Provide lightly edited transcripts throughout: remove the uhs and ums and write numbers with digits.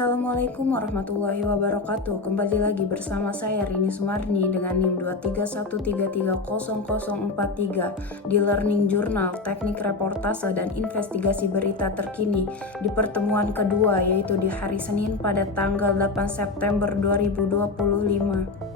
Assalamualaikum warahmatullahi wabarakatuh. Kembali lagi bersama saya Rini Sumarni dengan NIM 231330043 di Learning Journal Teknik Reportase dan Investigasi Berita Terkini di pertemuan kedua, yaitu di hari Senin pada tanggal 8 September 2025.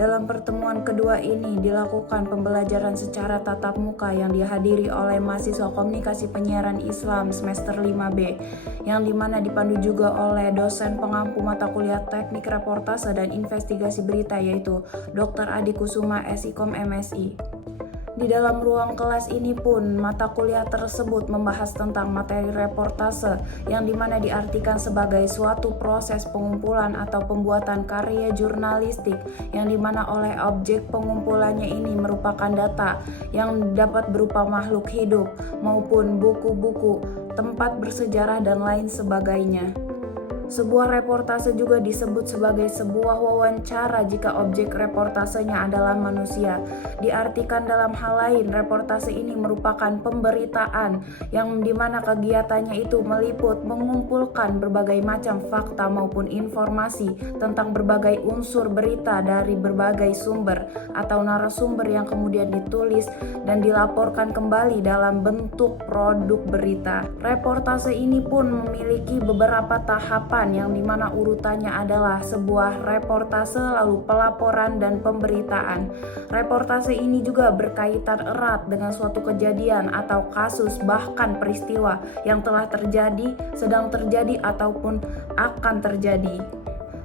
Dalam pertemuan kedua ini dilakukan pembelajaran secara tatap muka yang dihadiri oleh mahasiswa Komunikasi Penyiaran Islam semester 5B, yang dimana dipandu juga oleh dosen pengampu mata kuliah Teknik Reportase dan Investigasi Berita, yaitu Dr. Adi Kusuma SIKOM MSI. Di dalam ruang kelas ini pun mata kuliah tersebut membahas tentang materi reportase, yang dimana diartikan sebagai suatu proses pengumpulan atau pembuatan karya jurnalistik, yang dimana oleh objek pengumpulannya ini merupakan data yang dapat berupa makhluk hidup maupun buku-buku, tempat bersejarah dan lain sebagainya. Sebuah reportase juga disebut sebagai sebuah wawancara jika objek reportasenya adalah manusia. Diartikan dalam hal lain, reportase ini merupakan pemberitaan yang dimana kegiatannya itu meliput, mengumpulkan berbagai macam fakta maupun informasi tentang berbagai unsur berita dari berbagai sumber atau narasumber yang kemudian ditulis dan dilaporkan kembali dalam bentuk produk berita. Reportase ini pun memiliki beberapa tahapan yang dimana urutannya adalah sebuah reportase, lalu pelaporan dan pemberitaan. Reportase ini juga berkaitan erat dengan suatu kejadian atau kasus, bahkan peristiwa yang telah terjadi, sedang terjadi ataupun akan terjadi.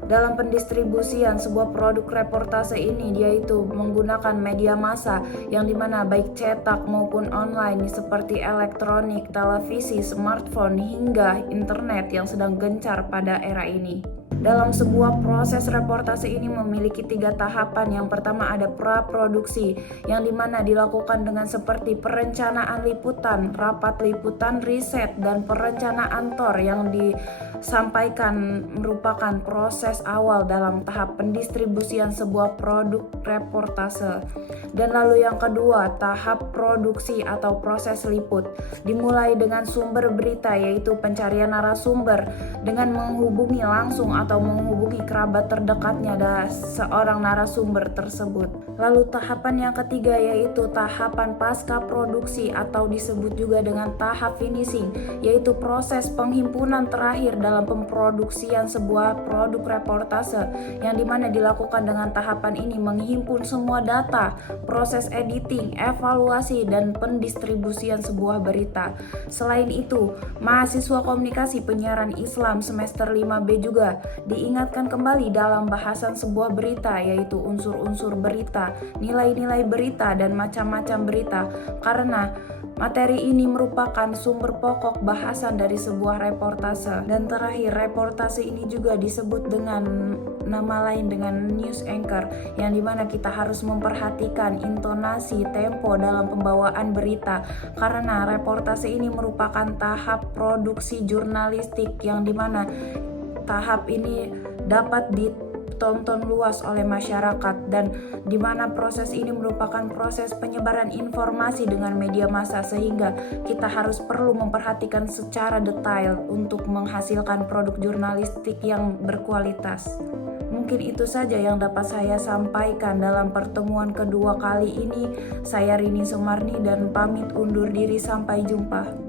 Dalam pendistribusian sebuah produk reportase ini, yaitu menggunakan media massa yang dimana baik cetak maupun online seperti elektronik, televisi, smartphone hingga internet yang sedang gencar pada era ini. Dalam sebuah proses reportase ini memiliki 3 tahapan. Yang pertama ada praproduksi, yang dimana dilakukan dengan seperti perencanaan liputan, rapat liputan, riset, dan perencanaan TOR yang disampaikan merupakan proses awal dalam tahap pendistribusian sebuah produk reportase. Dan lalu yang kedua, tahap produksi atau proses liput, dimulai dengan sumber berita, yaitu pencarian narasumber dengan menghubungi langsung atau menghubungi kerabat terdekatnya dari seorang narasumber tersebut. Lalu tahapan yang ketiga yaitu tahapan pasca produksi atau disebut juga dengan tahap finishing, yaitu proses penghimpunan terakhir dalam pemproduksian sebuah produk reportase, yang dimana dilakukan dengan tahapan ini menghimpun semua data, proses editing, evaluasi, dan pendistribusian sebuah berita. Selain itu, mahasiswa Komunikasi Penyiaran Islam semester 5B juga diingatkan kembali dalam bahasan sebuah berita, yaitu unsur-unsur berita, nilai-nilai berita, dan macam-macam berita, karena materi ini merupakan sumber pokok bahasan dari sebuah reportase. Dan terakhir, reportase ini juga disebut dengan nama lain dengan news anchor, yang dimana kita harus memperhatikan intonasi, tempo dalam pembawaan berita, karena reportase ini merupakan tahap produksi jurnalistik yang dimana tahap ini dapat ditonton luas oleh masyarakat, dan di mana proses ini merupakan proses penyebaran informasi dengan media massa, sehingga kita harus perlu memperhatikan secara detail untuk menghasilkan produk jurnalistik yang berkualitas. Mungkin itu saja yang dapat saya sampaikan dalam pertemuan kedua kali ini. Saya Rini Sumarni dan pamit undur diri, sampai jumpa.